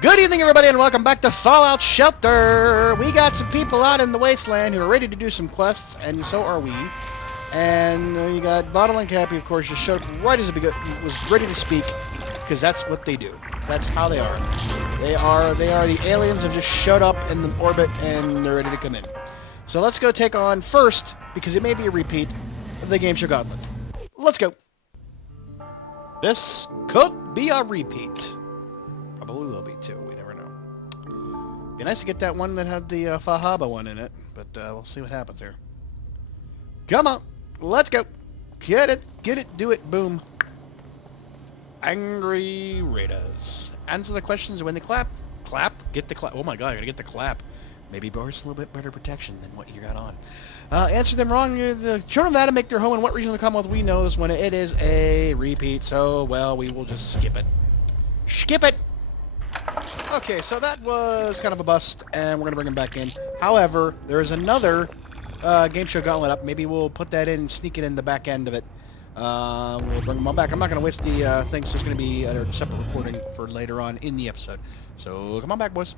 Good evening, everybody, and welcome back to Fallout Shelter. We got some people out in the wasteland who are ready to do some quests, and so are we. And you got Bottle and Cappy, of course, just showed up right as it was ready to speak, because that's what they do. That's how they are. They are the aliens who just showed up in the orbit, and they're ready to come in. So let's go take on first, because it may be a repeat, the Game Show Gauntlet. Let's go. This could be a repeat. Probably will be too. We never know. Be nice to get that one that had the Fahaba one in it, but we'll see what happens here. Come on, let's go. Get it, do it, boom. Angry Raiders. Answer the questions when they clap. Clap, get the clap. Oh my god, I gotta get the clap. Maybe Boris a little bit better protection than what you got on. Answer them wrong. Show them how to make their home in what region of the Commonwealth we know is when it is a repeat. So, well, we will just skip it. Skip it! Okay, so that was kind of a bust, and we're going to bring him back in. However, there is another Game Show Gauntlet up. Maybe we'll put that in, sneak it in the back end of it. We'll bring him on back. I'm not going to waste the thing, so it's going to be a separate recording for later on in the episode. So, come on back, boys.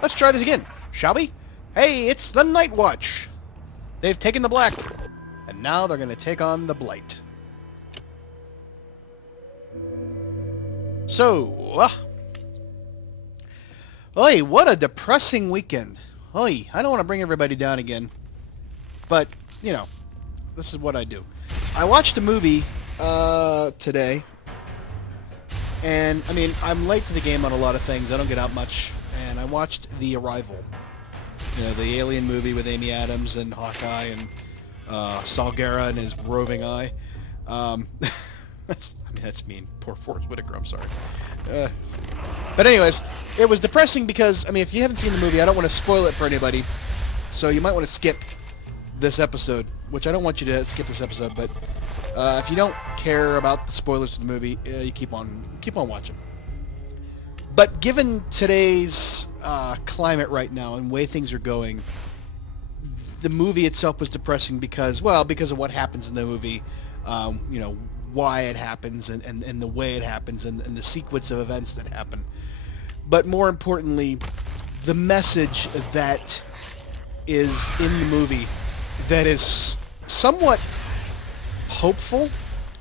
Let's try this again, shall we? Hey, it's the Night Watch. They've taken the black, and now they're going to take on the blight. So, oy, what a depressing weekend. Oy, I don't want to bring everybody down again, but, you know, this is what I do. I watched a movie today, and, I mean, I'm late to the game on a lot of things. I don't get out much, and I watched The Arrival. You know, the alien movie with Amy Adams and Hawkeye and Saul Guerra and his roving eye. That's mean. Poor Forrest Whitaker, I'm sorry. But anyways, it was depressing because, I mean, if you haven't seen the movie, I don't want to spoil it for anybody. So you might want to skip this episode, which I don't want you to skip this episode, but if you don't care about the spoilers of the movie, you keep on watching. But given today's climate right now and the way things are going, the movie itself was depressing because of what happens in the movie, you know, why it happens and the way it happens and the sequence of events that happen. But more importantly, the message that is in the movie that is somewhat hopeful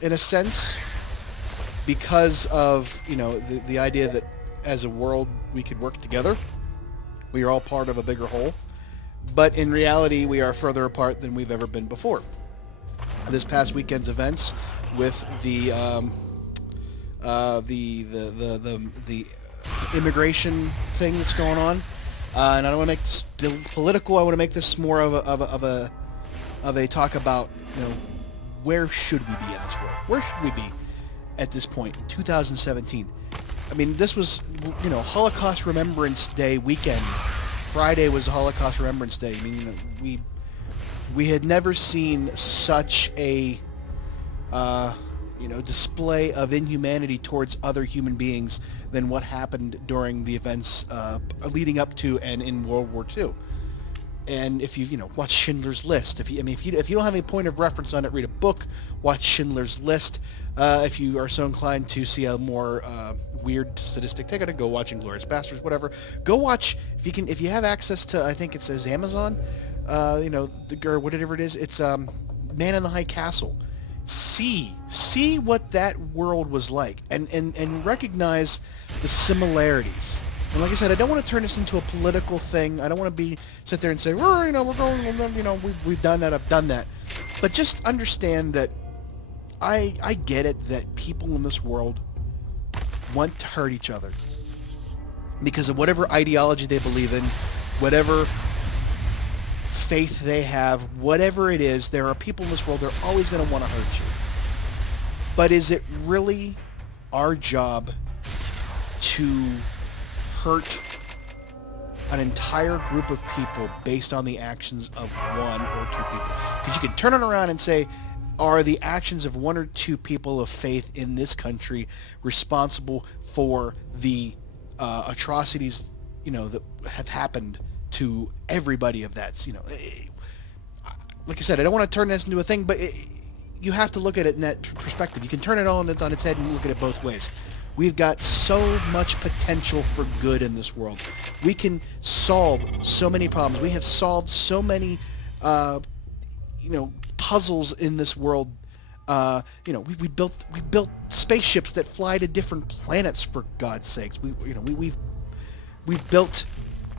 in a sense because of, you know, the idea that as a world we could work together. We are all part of a bigger whole. But in reality, we are further apart than we've ever been before. This past weekend's events with the immigration thing that's going on, and I don't want to make this political. I want to make this more of a talk about, you know, where should we be in this world? Where should we be at this point in 2017? I mean, this was, you know, Holocaust Remembrance Day weekend. Friday was Holocaust Remembrance Day. I mean, we had never seen such a, you know, display of inhumanity towards other human beings than what happened during the events leading up to and in World War II. And if you know, watch Schindler's List. If you don't have any point of reference on it, read a book. Watch Schindler's List. If you are so inclined to see a more weird sadistic take on it, go watch Inglourious Basterds, whatever. Go watch if you have access to, I think it says Amazon. You know, or whatever it is. It's Man in the High Castle. See what that world was like, and recognize the similarities. And like I said, I don't want to turn this into a political thing. I don't want to sit there and say, well, you know, we're going, you know, we've done that, I've done that. But just understand that I get it that people in this world want to hurt each other because of whatever ideology they believe in, whatever faith they have, whatever it is. There are people in this world, they're always going to want to hurt you. But is it really our job to hurt an entire group of people based on the actions of one or two people? Because you can turn it around and say, are the actions of one or two people of faith in this country responsible for the atrocities, you know, that have happened to everybody of that? You know, like I said, I don't want to turn this into a thing, but you have to look at it in that perspective. You can turn it all on its head and look at it both ways. We've got so much potential for good in this world. We can solve so many problems. We have solved so many, puzzles in this world. We built spaceships that fly to different planets, for God's sakes. We've built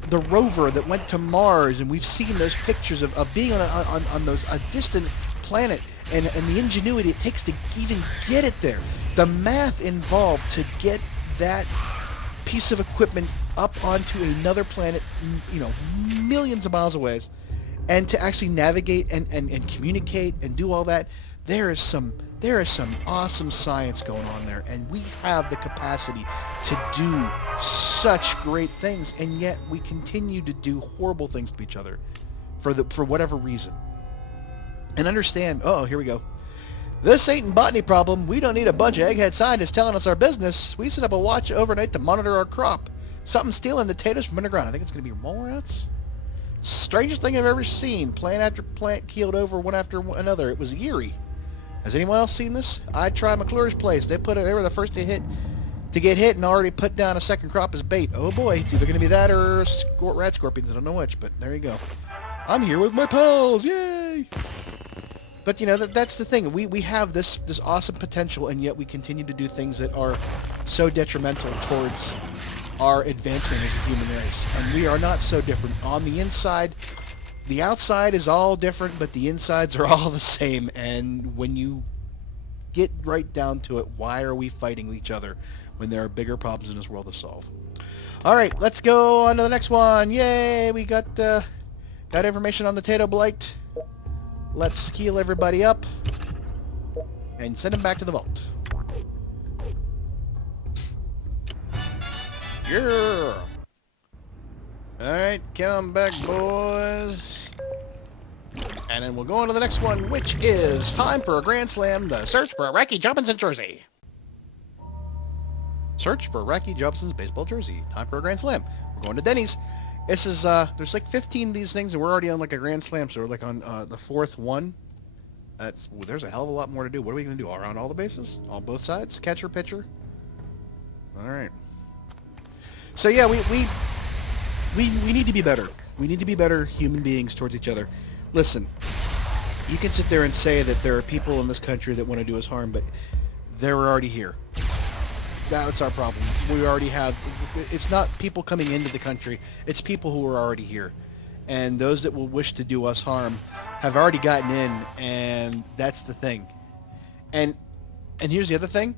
the rover that went to Mars, and we've seen those pictures of being on those a distant planet, and the ingenuity it takes to even get it there. The math involved to get that piece of equipment up onto another planet, millions of miles away, and to actually navigate and communicate and do all that. There is some awesome science going on there, and we have the capacity to do such great things, and yet we continue to do horrible things to each other for whatever reason. And understand, here we go. This ain't a botany problem. We don't need a bunch of egghead scientists telling us our business. We set up a watch overnight to monitor our crop. Something stealing potatoes from underground. I think it's going to be mole rats. Strangest thing I've ever seen. Plant after plant keeled over one after another. It was eerie. Has anyone else seen this? I tried McClure's place. They were the first to get hit and already put down a second crop as bait. Oh boy, it's either going to be that or rat scorpions. I don't know which, but there you go. I'm here with my pals. Yay! But that's the thing. We have this awesome potential, and yet we continue to do things that are so detrimental towards our advancement as a human race. And we are not so different. On the inside, the outside is all different, but the insides are all the same. And when you get right down to it, why are we fighting each other when there are bigger problems in this world to solve? All right, let's go on to the next one. Yay! We got information on the Tato Blight. Let's heal everybody up and send them back to the vault. Yeah. Alright, come back, boys. And then we'll go on to the next one, which is time for a Grand Slam, the search for Racky Johnson's jersey. Search for Racky Johnson's baseball jersey. Time for a Grand Slam. We're going to Denny's. This is, there's like 15 of these things, and we're already on like a Grand Slam, so we're like on the fourth one. There's a hell of a lot more to do. What are we going to do? Around all the bases? On both sides? Catcher, pitcher? Alright. So yeah, we need to be better. We need to be better human beings towards each other. Listen, you can sit there and say that there are people in this country that want to do us harm, but they're already here. That's our problem. We already have... It's not people coming into the country. It's people who are already here. And those that will wish to do us harm have already gotten in, and that's the thing. And here's the other thing.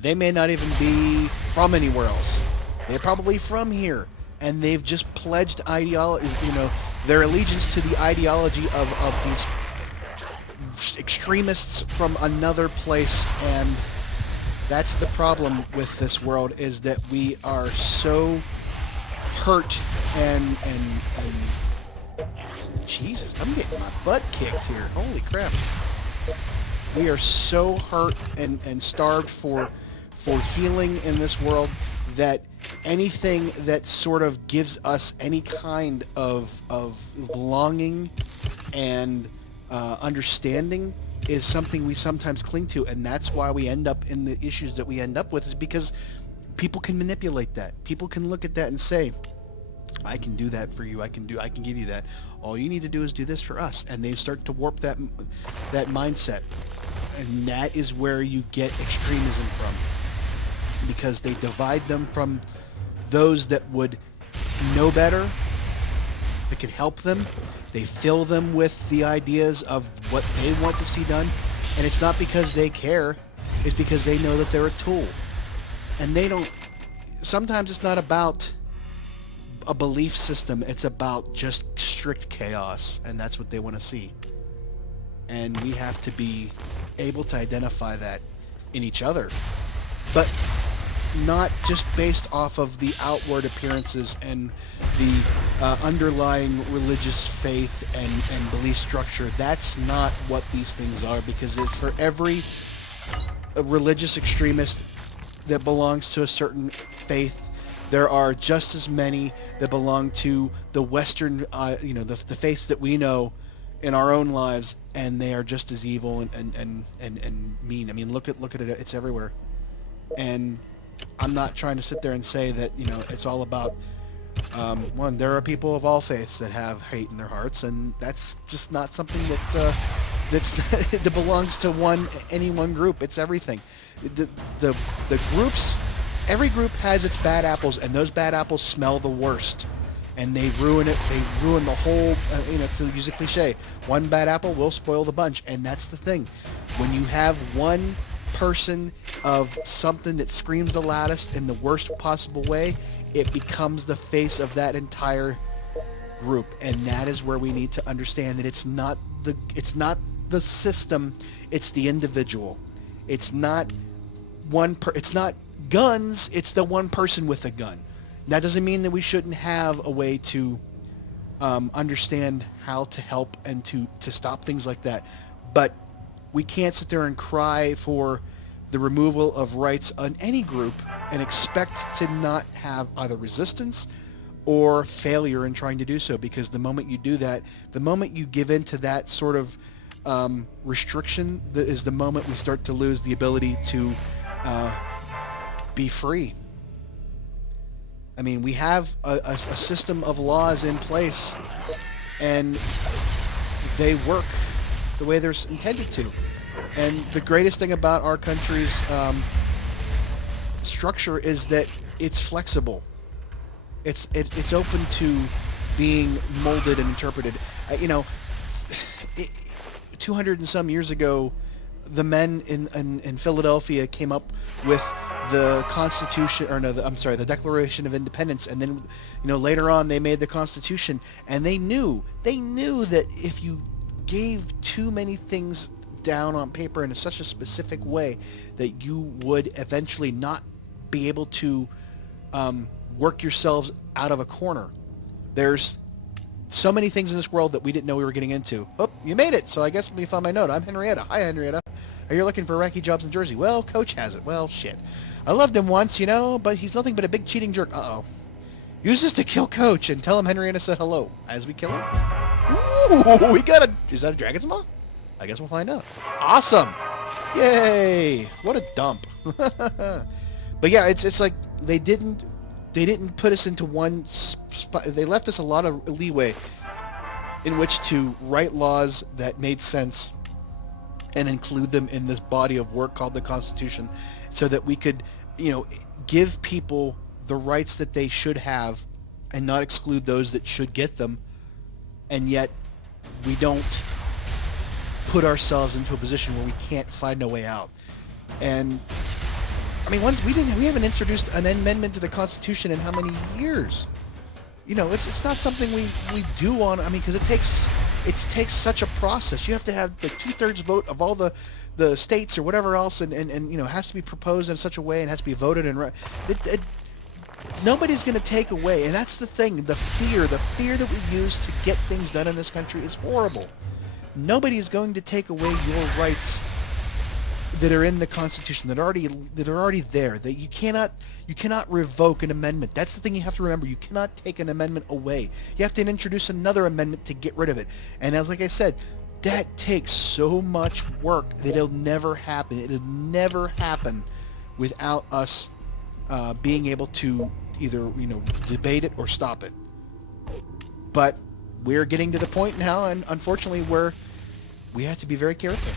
They may not even be from anywhere else. They're probably from here. And they've just pledged their allegiance to the ideology of these extremists from another place. And that's the problem with this world, is that we are so hurt and Jesus, I'm getting my butt kicked here. Holy crap. We are so hurt and starved for healing in this world that anything that sort of gives us any kind of belonging and understanding is something we sometimes cling to, and that's why we end up in the issues that we end up with, is because people can manipulate that. People can look at that and say, I can do that for you. I can give you that. All you need to do is do this for us. And they start to warp that mindset. And that is where you get extremism from. Because they divide them from those that would know better, that could help them. They fill them with the ideas of what they want to see done. And it's not because they care. It's because they know that they're a tool. And they don't... Sometimes it's not about a belief system. It's about just strict chaos. And that's what they want to see. And we have to be able to identify that in each other. But not just based off of the outward appearances and the underlying religious faith and belief structure. That's not what these things are, because for every religious extremist that belongs to a certain faith, there are just as many that belong to the Western, the faiths that we know in our own lives, and they are just as evil and mean. I mean, look at it. It's everywhere. And I'm not trying to sit there and say that, you know, it's all about, one, there are people of all faiths that have hate in their hearts, and that's just not something that belongs to any one group. It's everything. The groups, every group has its bad apples, and those bad apples smell the worst. And they ruin it. They ruin the whole, to use a cliche, one bad apple will spoil the bunch. And that's the thing. When you have one person of something that screams the loudest in the worst possible way, it becomes the face of that entire group. And that is where we need to understand that it's not the system, it's the individual. It's not it's not guns, it's the one person with a gun. That doesn't mean that we shouldn't have a way to understand how to help and to stop things like that. But we can't sit there and cry for the removal of rights on any group and expect to not have either resistance or failure in trying to do so, because the moment you do that, the moment you give in to that sort of restriction, is the moment we start to lose the ability to be free. I mean, we have a system of laws in place, and they work the way they're intended to. And the greatest thing about our country's structure is that it's flexible. It's open to being molded and interpreted. 200 and some years ago, the men in Philadelphia came up with the Constitution, the Declaration of Independence, and then, later on they made the Constitution, and they knew that if you gave too many things down on paper in such a specific way, that you would eventually not be able to work yourselves out of a corner. There's so many things in this world that we didn't know we were getting into. Oh, you made it! So I guess we found my note. I'm Henrietta. Hi, Henrietta. Are you looking for wacky jobs in Jersey? Well, Coach has it. Well, shit. I loved him once, but he's nothing but a big cheating jerk. Uh-oh. Use this to kill Coach and tell him Henrietta said hello. As we kill him. Ooh, we got is that a dragon's maw? I guess we'll find out. Awesome! Yay! What a dump. But yeah, it's like they didn't put us into one spot. They left us a lot of leeway in which to write laws that made sense and include them in this body of work called the Constitution, so that we could, give people the rights that they should have and not exclude those that should get them. And yet we don't put ourselves into a position where we can't find no way out. And I mean, we haven't introduced an amendment to the Constitution in how many years? It's not something we do on. I mean, because it takes such a process. You have to have the 2/3 vote of all the states or whatever else, and it has to be proposed in such a way and has to be voted and nobody's going to take away. And that's the thing. The fear that we use to get things done in this country is horrible. Nobody is going to take away your rights that are in the Constitution, that are already there, that you cannot revoke an amendment. That's the thing you have to remember. You cannot take an amendment away. You have to introduce another amendment to get rid of it. And like I said, that takes so much work that it'll never happen. It'll never happen without us being able to either debate it or stop it. But we're getting to the point now, and unfortunately, where we have to be very careful.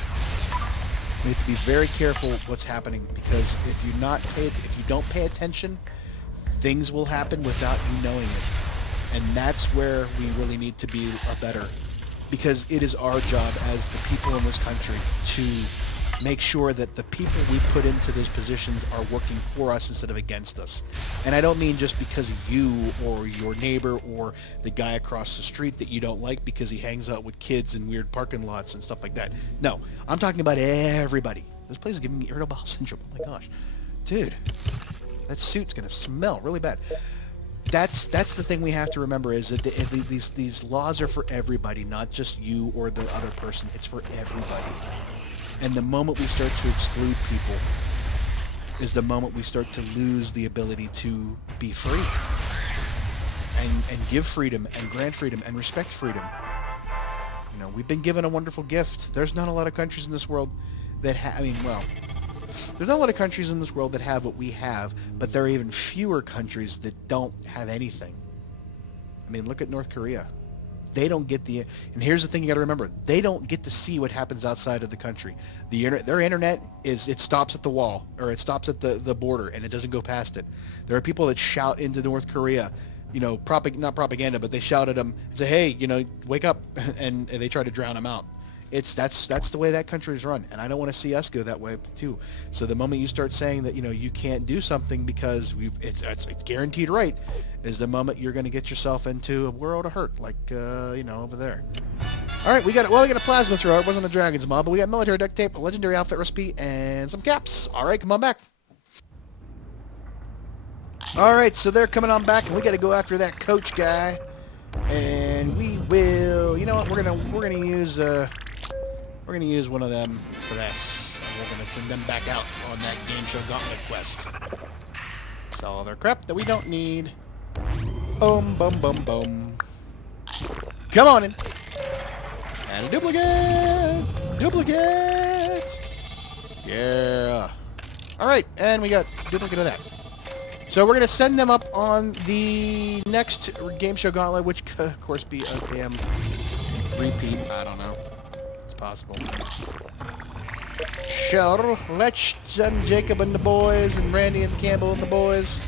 We have to be very careful what's happening, because if you don't pay attention, things will happen without you knowing it. And that's where we really need to be better, because it is our job as the people in this country to make sure that the people we put into those positions are working for us instead of against us. And I don't mean just because of you or your neighbor or the guy across the street that you don't like because he hangs out with kids in weird parking lots and stuff like that. No, I'm talking about everybody. This place is giving me irritable bowel syndrome. Oh my gosh. Dude, that suit's going to smell really bad. That's the thing we have to remember, is that these laws are for everybody, not just you or the other person. It's for everybody. And the moment we start to exclude people is the moment we start to lose the ability to be free and give freedom and grant freedom and respect freedom. We've been given a wonderful gift. There's not a lot of countries in this world that There's not a lot of countries in this world that have what we have, but there are even fewer countries that don't have anything. I mean, look at North Korea. They don't get the... And here's the thing you got to remember. They don't get to see what happens outside of the country. Their internet it stops at the wall, or it stops at the border, and it doesn't go past it. There are people that shout into North Korea, you know, not propaganda, but they shout at them and say, hey, you know, wake up, and they try to drown them out. That's the way that country is run, and I don't want to see us go that way too. So the moment you start saying that, you know, you can't do something because it's guaranteed right, is the moment you're going to get yourself into a world of hurt, like you know, over there. All right, we got a plasma thrower. It wasn't a dragon's maw, but we got military duct tape, a legendary outfit recipe, and some caps. All right, come on back. All right, so they're coming on back, and we got to go after that coach guy, and we will. You know what? We're gonna use. We're going to use one of them for this. And we're going to send them back out on that Game Show Gauntlet quest. Sell all their crap that we don't need. Boom, boom, boom, boom. Come on in. And a duplicate! Duplicate! Yeah. Alright, and we got a duplicate of that. So we're going to send them up on the next Game Show Gauntlet, which could, of course, be a damn repeat. I don't know. Possible. Sure, let's send Jacob and the boys and Randy and Campbell and the boys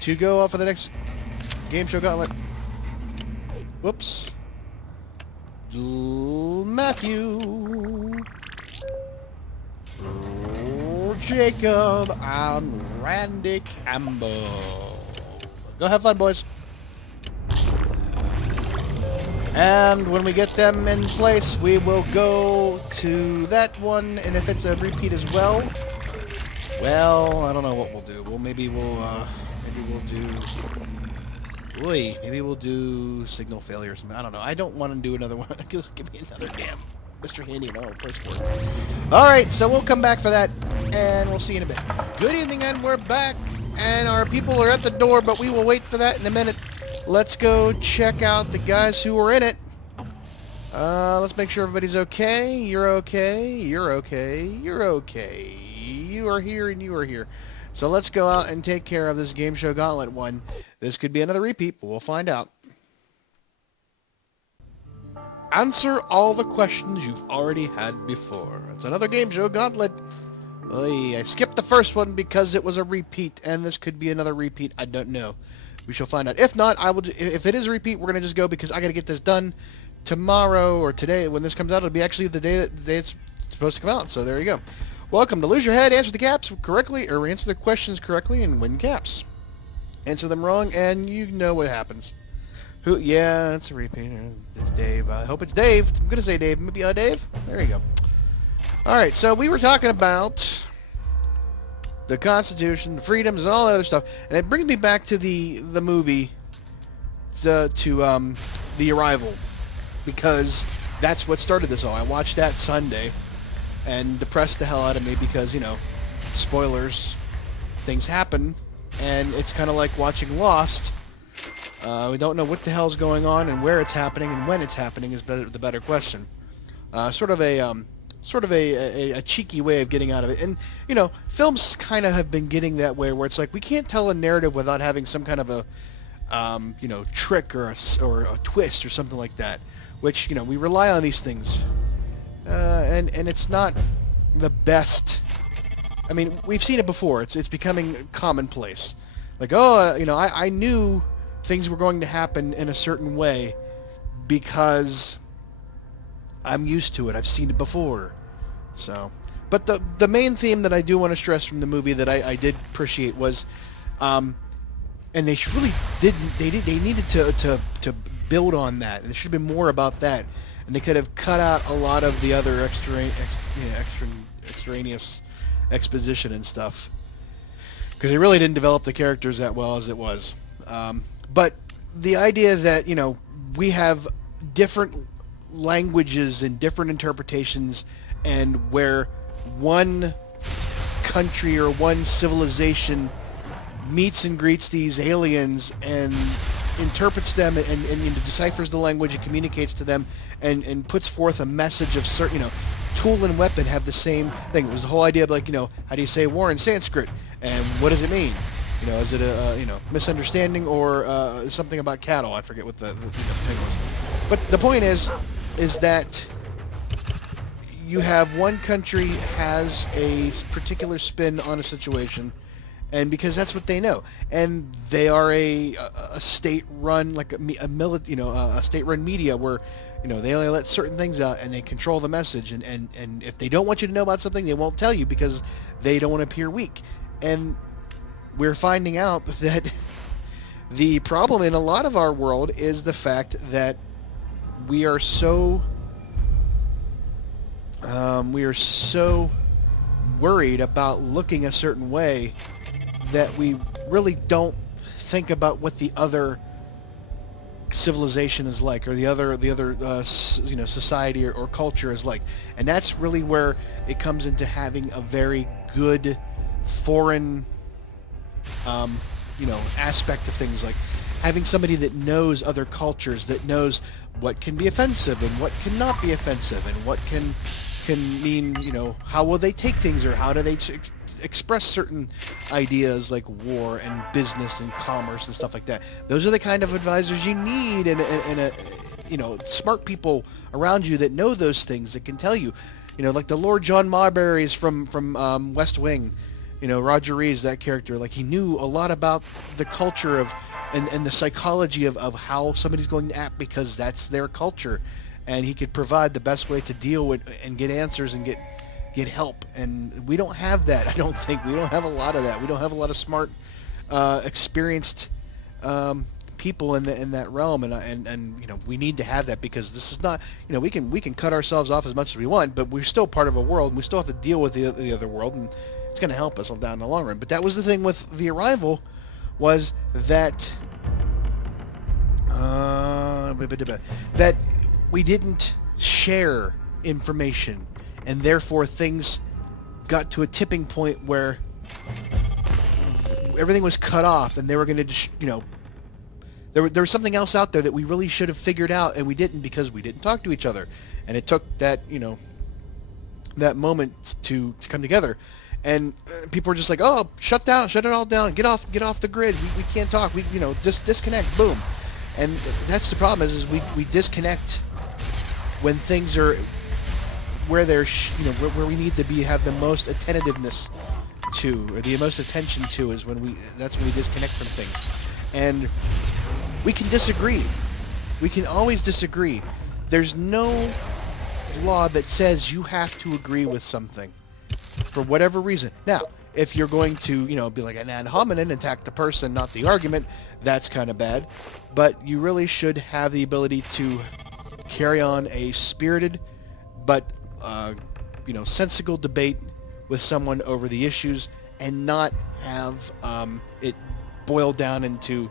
to go off for the next Game Show Gauntlet. Whoops. Matthew. Jacob and Randy Campbell. Go have fun, boys. And when we get them in place, we will go to that one, and if it's a repeat as well, I don't know what we'll do. Maybe we'll do signal failure or something. I don't know. I don't want to do another one. Give me another damn Mr. Handy. No, place for it. All right, so we'll come back for that, and we'll see you in a bit. Good evening, and we're back, and our people are at the door, but we will wait for that in a minute. Let's go check out the guys who are in it. Let's make sure everybody's okay. You're okay. You're okay. You're okay. You are here and you are here. So let's go out and take care of this Game Show Gauntlet one. This could be another repeat, but we'll find out. Answer all the questions you've already had before. It's another Game Show Gauntlet. Oy, I skipped the first one because it was a repeat, and this could be another repeat. I don't know. We shall find out. If not, I will. If it is a repeat, we're gonna just go because I gotta get this done tomorrow or today. When this comes out, it'll be actually the day it's supposed to come out. So there you go. Welcome to Lose Your Head. Answer the caps correctly, or answer the questions correctly, and win caps. Answer them wrong, and you know what happens. Who? Yeah, it's a repeat. It's Dave. I hope it's Dave. I'm gonna say Dave. Maybe Dave. There you go. All right. So we were talking about the Constitution, the freedoms, and all that other stuff, and it brings me back to the movie, The Arrival, because that's what started this all. I watched that Sunday, and depressed the hell out of me because, you know, spoilers, things happen, and it's kind of like watching Lost. We don't know what the hell's going on and where it's happening and when it's happening is the better question. Sort of a cheeky way of getting out of it. And, you know, films kind of have been getting that way where it's like we can't tell a narrative without having some kind of a, you know, trick or a twist or something like that, which, you know, we rely on these things. And it's not the best. I mean, we've seen it before. It's becoming commonplace. Like, oh, you know, I knew things were going to happen in a certain way because I'm used to it. I've seen it before. So, but the main theme that I do want to stress from the movie that I did appreciate was, and they really didn't. They needed to build on that. There should have been more about that, and they could have cut out a lot of the other extraneous exposition and stuff, because they really didn't develop the characters that well as it was. But the idea that, you know, we have different languages and different interpretations, and where one country or one civilization meets and greets these aliens and interprets them and you know, deciphers the language and communicates to them and puts forth a message of certain, you know, tool and weapon have the same thing. It was the whole idea of like, how do you say war in Sanskrit, and what does it mean? Is it a misunderstanding or something about cattle? I forget what the thing was. But the point is that you have one country has a particular spin on a situation, and because that's what they know, and they are a state-run, like a state-run media where they only let certain things out and they control the message, and if they don't want you to know about something, they won't tell you because they don't want to appear weak. And we're finding out that the problem in a lot of our world is the fact that we are so worried about looking a certain way that we really don't think about what the other civilization is like, or the other society or culture is like. And that's really where it comes into having a very good foreign aspect of things, like having somebody that knows other cultures, that knows what can be offensive and what cannot be offensive, and what can mean, how will they take things, or how do they express certain ideas like war and business and commerce and stuff like that. Those are the kind of advisors you need, and smart people around you that know those things, that can tell you, like the Lord John Marbury's from West Wing. Roger Rees, that character, like he knew a lot about the culture of and the psychology of how somebody's going to act, because that's their culture, and he could provide the best way to deal with and get answers and get help. And we don't have that. I don't think we don't have a lot of that. We don't have a lot of smart, experienced people in that realm, and we need to have that, because this is not, we can cut ourselves off as much as we want, but we're still part of a world, and we still have to deal with the other world, and it's going to help us down the long run. But that was the thing with The Arrival, was that that we didn't share information, and therefore things got to a tipping point where everything was cut off, and they were going to just, there was something else out there that we really should have figured out, and we didn't, because we didn't talk to each other. And it took that, that moment to come together. And people were just like, oh, shut it all down, get off the grid, we can't talk, we just disconnect, boom. And that's the problem, is we disconnect when things are where they're where we need to have the most attentiveness to, or the most attention to, is that's when we disconnect from things. And we can disagree, we can always disagree. There's no law that says you have to agree with something for whatever reason. Now, if you're going to, be like an ad hominem, attack the person, not the argument, that's kind of bad. But you really should have the ability to carry on a spirited but, sensible debate with someone over the issues, and not have it boil down into,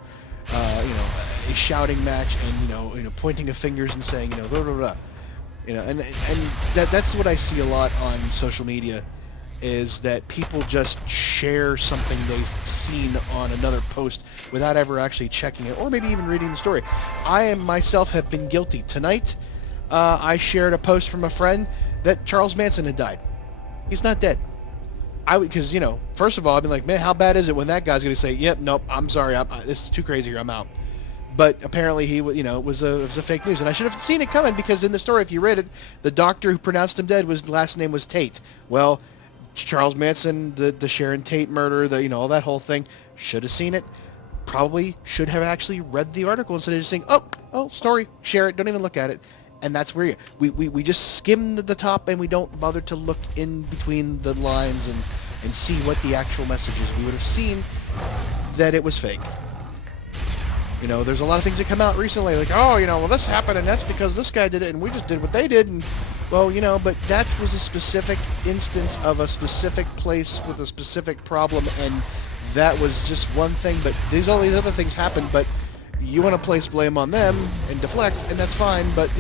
a shouting match, and, pointing of fingers and saying, blah, blah, blah. And that's what I see a lot on social media, is that people just share something they've seen on another post without ever actually checking it, or maybe even reading the story. I myself have been guilty. Tonight, I shared a post from a friend that Charles Manson had died. He's not dead. Because, first of all, I've been like, man, how bad is it when that guy's going to say, yep, nope, I'm sorry, this is too crazy here, I'm out. But apparently he, it was a fake news, and I should have seen it coming, because in the story, if you read it, the doctor who pronounced him dead, last name was Tate. Well, Charles Manson, the Sharon Tate murder, all that whole thing, should have seen it. Probably should have actually read the article instead of just saying, oh, story, share it, don't even look at it. And that's where we just skim the top, and we don't bother to look in between the lines and see what the actual message is. We would have seen that it was fake. There's a lot of things that come out recently, like, oh, well, this happened, and that's because this guy did it, and we just did what they did, and, well, but that was a specific instance of a specific place with a specific problem, and that was just one thing, but all these other things happened, but you want to place blame on them and deflect, and that's fine, but,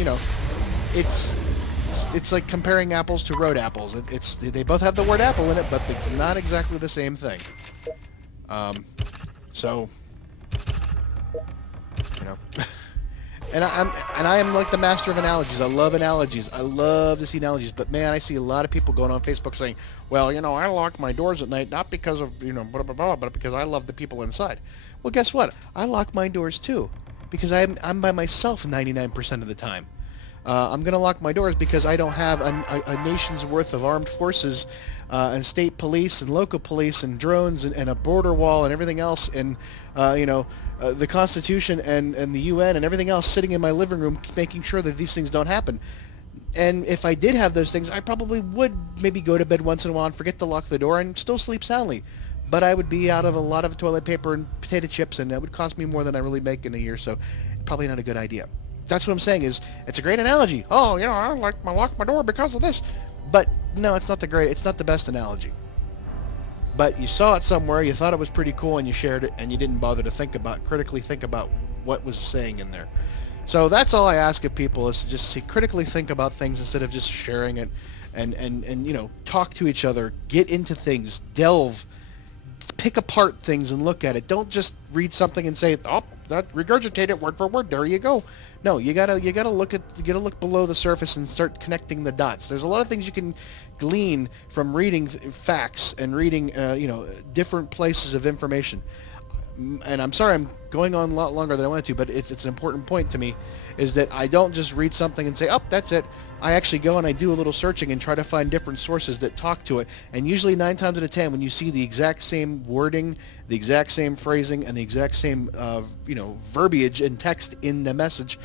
it's like comparing apples to road apples. They both have the word apple in it, but they're not exactly the same thing. So... I am like the master of analogies. I love analogies. I love to see analogies. But man, I see a lot of people going on Facebook saying, "Well, I lock my doors at night not because of blah blah blah, but because I love the people inside." Well, guess what? I lock my doors too, because I'm by myself 99% of the time. I'm going to lock my doors because I don't have a nation's worth of armed forces and state police and local police and drones and a border wall and everything else and, the Constitution and the UN and everything else sitting in my living room making sure that these things don't happen. And if I did have those things, I probably would maybe go to bed once in a while and forget to lock the door and still sleep soundly. But I would be out of a lot of toilet paper and potato chips, and that would cost me more than I really make in a year, so probably not a good idea. That's what I'm saying is, it's a great analogy. Oh, I lock my door because of this. But no, it's not the best analogy. But you saw it somewhere, you thought it was pretty cool, and you shared it, and you didn't bother to critically think about what was saying in there. So that's all I ask of people, is to just critically think about things instead of just sharing it, and talk to each other, get into things, delve, pick apart things and look at it. Don't just read something and say, "Oh, that regurgitate it word for word. There you go." No, you gotta look below the surface and start connecting the dots. There's a lot of things you can glean from reading facts and reading, different places of information. And I'm sorry I'm going on a lot longer than I wanted to, but it's an important point to me, is that I don't just read something and say, "Oh, that's it." I actually go and I do a little searching and try to find different sources that talk to it. And usually 9 times out of 10, when you see the exact same wording, the exact same phrasing, and the exact same, verbiage and text in the message,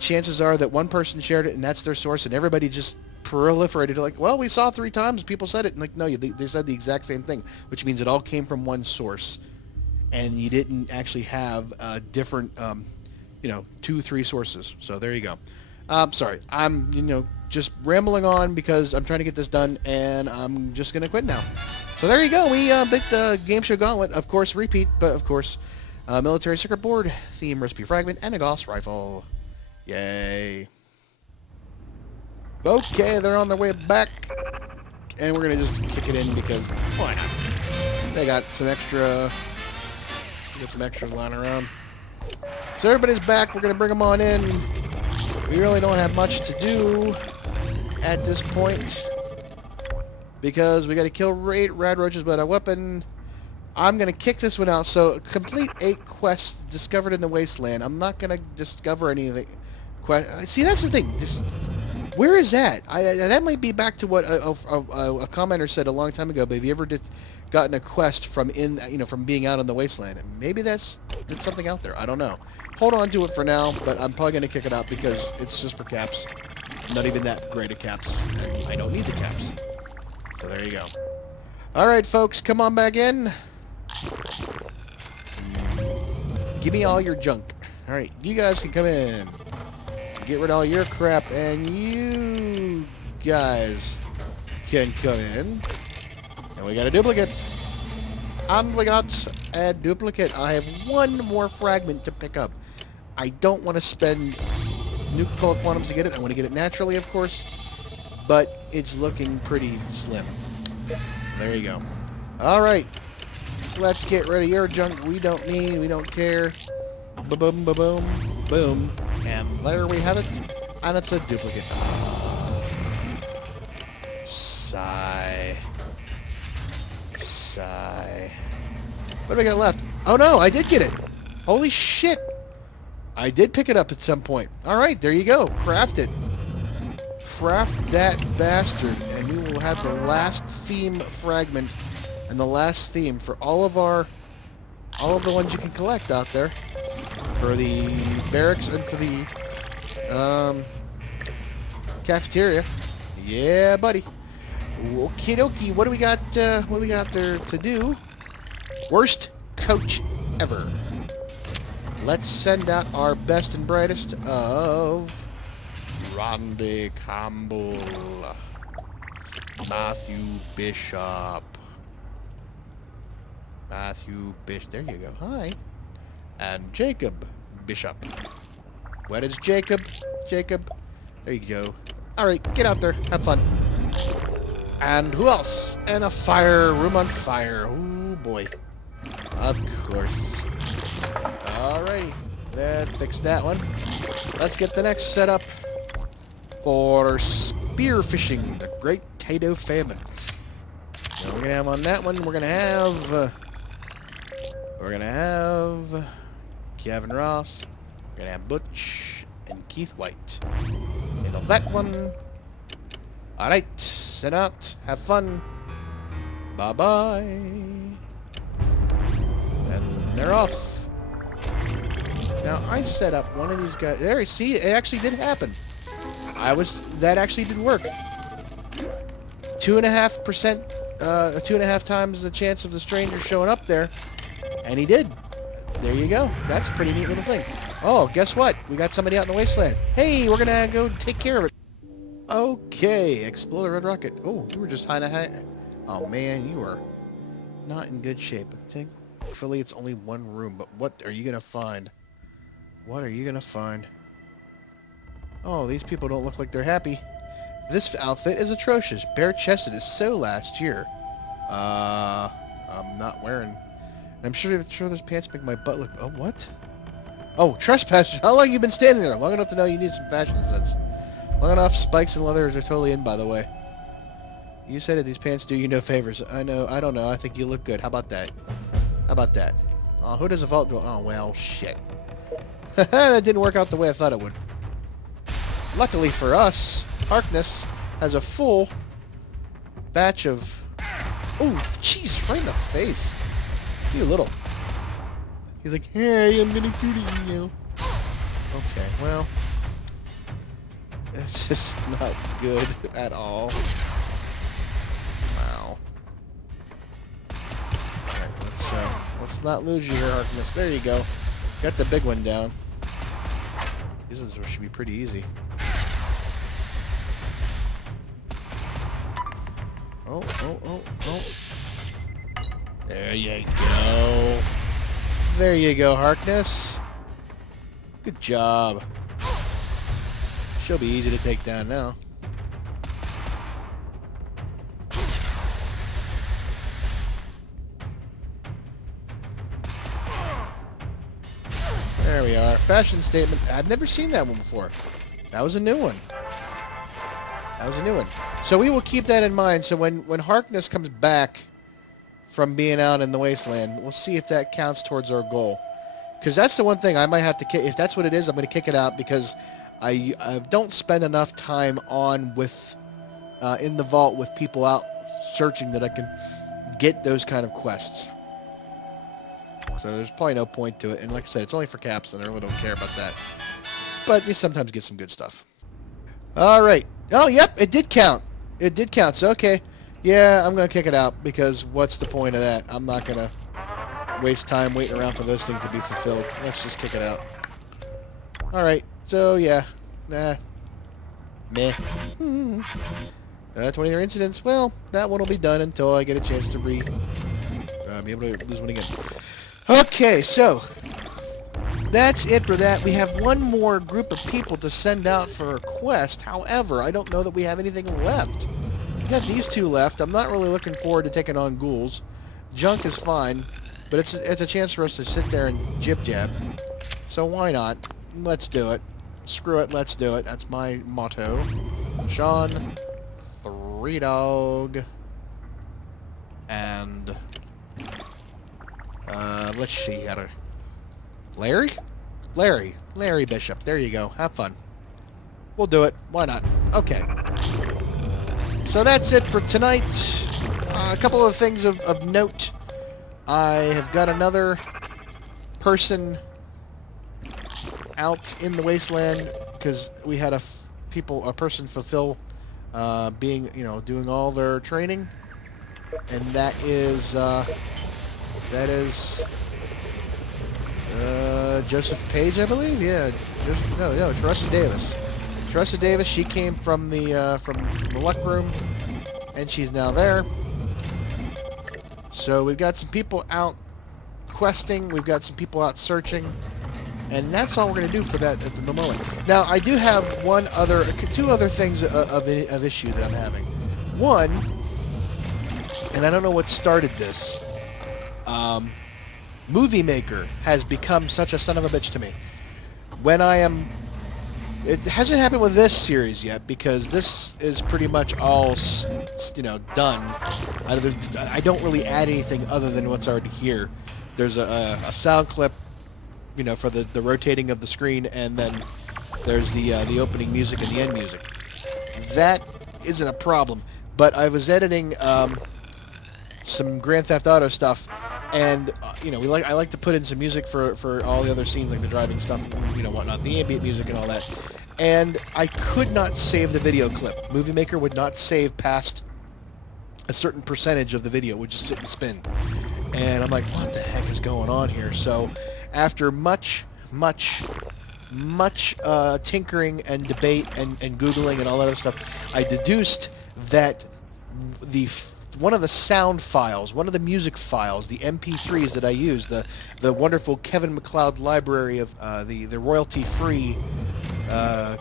chances are that one person shared it and that's their source, and everybody just proliferated like, "Well, we saw 3 times people said it." And like, no, they said the exact same thing, which means it all came from one source. And you didn't actually have different, 2-3 sources. So there you go. Sorry, I'm, just rambling on because I'm trying to get this done, and I'm just going to quit now. So there you go. We beat the Game Show Gauntlet. Of course, repeat, but of course, military circuit board, theme recipe fragment, and a Gauss rifle. Yay. Okay, they're on their way back, and we're going to just kick it in because why not? They got some extra... Get some extras lying around. So everybody's back. We're going to bring them on in. We really don't have much to do at this point because we got to kill 8 rad roaches without a weapon. I'm going to kick this one out. So complete 8 quests discovered in the wasteland. I'm not going to discover anything. See, that's the thing. Where is that? That might be back to what a commenter said a long time ago. But have you ever gotten a quest from from being out in the wasteland? And maybe that's something out there. I don't know. Hold on to it for now, but I'm probably going to kick it out because it's just for caps. I'm not even that great at caps, and I don't need the caps. So there you go. All right, folks, come on back in. Give me all your junk. All right, you guys can come in. Get rid of all your crap, and you guys can come in. And we got a duplicate. And we got a duplicate. I have 1 more fragment to pick up. I don't want to spend nuclear quantums to get it. I want to get it naturally, of course. But it's looking pretty slim. There you go. Alright. Let's get rid of your junk. We don't need, we don't care. Ba-boom, ba-boom, boom. And there we have it. And it's a duplicate. Sigh. Sigh. What do we got left? Oh no, I did get it. Holy shit. I did pick it up at some point. Alright, there you go. Craft it. Craft that bastard. And you will have the last theme fragment and the last theme for all of the ones you can collect out there. For the barracks and for the cafeteria. Yeah, buddy. Okie dokie. What do we got there to do? Worst coach ever. Let's send out our best and brightest of Randy Campbell, Matthew Bishop. There you go. Hi. And Jacob Bishop. What is Jacob? Jacob. There you go. Alright, get out there. Have fun. And who else? And a fire. Room on fire. Oh boy. Of course. Alrighty. That fixed that one. Let's get the next setup for spearfishing, the Great Tato Famine. So we're gonna have on that one. We're gonna have Kevin Ross. We're gonna have Butch and Keith White. And on that one. All right, set out. Have fun. Bye bye. And they're off. Now I set up one of these guys. There, see, it actually did happen. That actually did work. 2.5%, 2.5 times the chance of the stranger showing up there, and he did. There you go. That's a pretty neat little thing. Oh, guess what? We got somebody out in the wasteland. Hey, we're gonna go take care of it. Okay, explode the red rocket. Oh, you were just high. Oh man, you are not in good shape. Thankfully, it's only one room. But what are you gonna find? What are you gonna find? Oh, these people don't look like they're happy. This outfit is atrocious. Bare-chested is so last year. I'm not wearing. I'm sure those pants make my butt look. Oh, what? Oh, trespassers. How long have you been standing there? Long enough to know you need some fashion sense. Long enough. Spikes and leathers are totally in, by the way. You said it. These pants do you no favors. I know. I don't know. I think you look good. How about that? How about that? Oh, who does a vault go? Oh, well, shit. That didn't work out the way I thought it would. Luckily for us, Harkness has a full batch of... Oh, jeez, right in the face. You little... He's like, hey, I'm gonna shoot at you now. Okay, well... It's just not good at all. Wow. Alright, let's not lose you here, Harkness. There you go. Got the big one down. These ones should be pretty easy. Oh. There you go. There you go, Harkness. Good job. She'll be easy to take down now. There we are. Fashion statement. I've never seen that one before. That was a new one. So we will keep that in mind. So when Harkness comes back from being out in the wasteland, we'll see if that counts towards our goal. Because that's the one thing I might have to kick. If that's what it is, I'm going to kick it out because I don't spend enough time on in the vault with people out searching that I can get those kind of quests. So there's probably no point to it. And like I said, it's only for caps, and I really don't care about that. But you sometimes get some good stuff. All right. Oh, yep, it did count. It did count. So, okay. Yeah, I'm going to kick it out because what's the point of that? I'm not going to waste time waiting around for those things to be fulfilled. Let's just kick it out. All right. So, yeah. Nah. Meh. 23 incidents. Well, that one will be done until I get a chance to be able to lose one again. Okay, so that's it for that. We have one more group of people to send out for a quest. However, I don't know that we have anything left. We got these two left. I'm not really looking forward to taking on ghouls. Junk is fine, but it's a chance for us to sit there and jib-jab. So why not? Let's do it. Screw it, let's do it. That's my motto. Sean, Three Dog, and... let's see how to... Larry? Larry Bishop. There you go. Have fun. We'll do it. Why not? Okay. So that's it for tonight. A couple of things of note. I have got another person out in the wasteland because we had a person fulfill doing all their training, and that is Joseph Page, I believe. Yeah, no, Teresa Davis. Teresa Davis. She came from the luck room, and she's now there. So we've got some people out questing. We've got some people out searching, and that's all we're going to do for that at the moment. Now, I do have two other things of issue that I'm having. One, and I don't know what started this. Movie Maker has become such a son of a bitch to me. when I am... It hasn't happened with this series yet, because this is pretty much all, done. I don't really add anything other than what's already here. There's a sound clip, for the rotating of the screen, and then there's the opening music and the end music. That isn't a problem, but I was editing some Grand Theft Auto stuff, and I like to put in some music for all the other scenes, like the driving stuff, whatnot, the ambient music and all that. And I could not save the video clip. Movie Maker would not save past a certain percentage of the video. It would just sit and spin. And I'm like, what the heck is going on here? So after much tinkering and debate and Googling and all that other stuff, I deduced that one of the sound files, one of the music files, the MP3s that I use, the wonderful Kevin MacLeod library of the royalty-free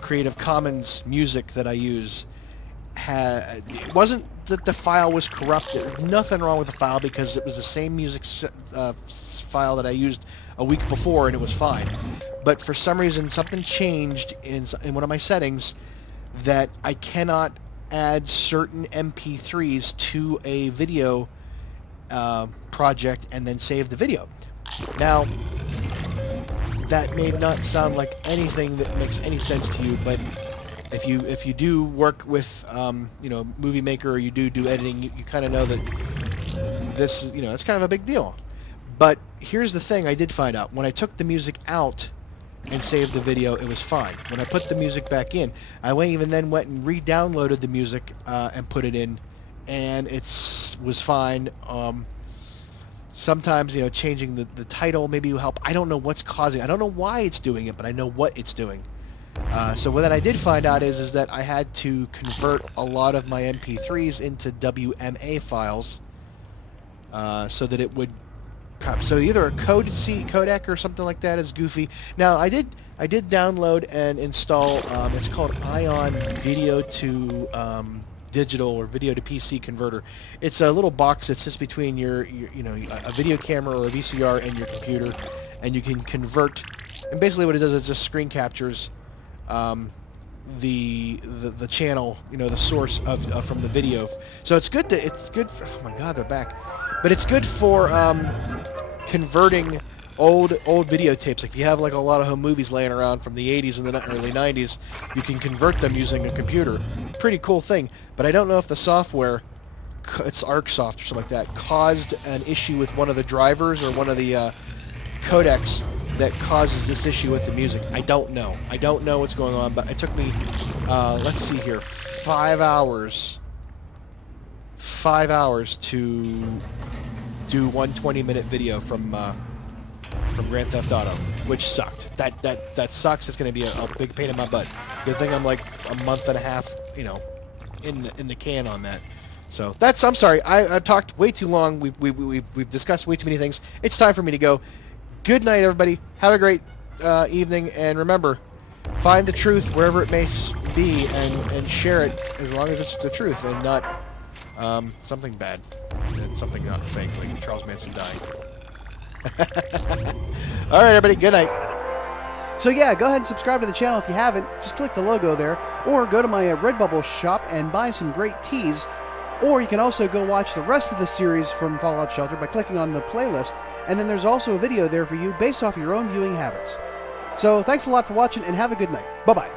Creative Commons music that I use, it wasn't that the file was corrupt. There was nothing wrong with the file, because it was the same music file that I used a week before, and it was fine. But for some reason, something changed in one of my settings that I cannot add certain MP3s to a video project and then save the video. Now, that may not sound like anything that makes any sense to you, but if you do work with Movie Maker, or you do editing, you kind of know that this is, it's kind of a big deal. But here's the thing I did find out. When I took the music out and saved the video, it was fine. When I put the music back in, I went and re-downloaded the music and put it in, and it was fine. Sometimes, changing the title maybe will help. I don't know what's causing it. I don't know why it's doing it, but I know what it's doing. So what I did find out is that I had to convert a lot of my MP3s into WMA files so that it would... So either a codec or something like that is goofy. Now, I did download and install, it's called Ion Video to Digital, or Video to PC Converter. It's a little box that sits between your a video camera or a VCR and your computer, and you can convert. And basically what it does is just screen captures the channel, the source from the video. So it's good for, oh my God, they're back. But it's good for converting old videotapes. Like if you have like a lot of home movies laying around from the 80s and the early 90s, you can convert them using a computer. Pretty cool thing. But I don't know if the software, it's ArcSoft or something like that, caused an issue with one of the drivers or one of the codecs that causes this issue with the music. I don't know. I don't know what's going on, but it took me, let's see here, 5 hours to do one 20-minute video from Grand Theft Auto, which sucked. That sucks. It's going to be a big pain in my butt. Good thing I'm like a month and a half, in the can on that. So I'm sorry. I've talked way too long. We've discussed way too many things. It's time for me to go. Good night, everybody. Have a great evening, and remember, find the truth wherever it may be, and share it as long as it's the truth and not something bad. Something not fake, like Charles Manson dying. All right, everybody. Good night. So yeah, go ahead and subscribe to the channel if you haven't. Just click the logo there, or go to my Redbubble shop and buy some great teas. Or you can also go watch the rest of the series from Fallout Shelter by clicking on the playlist, and then there's also a video there for you based off your own viewing habits. So thanks a lot for watching, and have a good night. Bye-bye.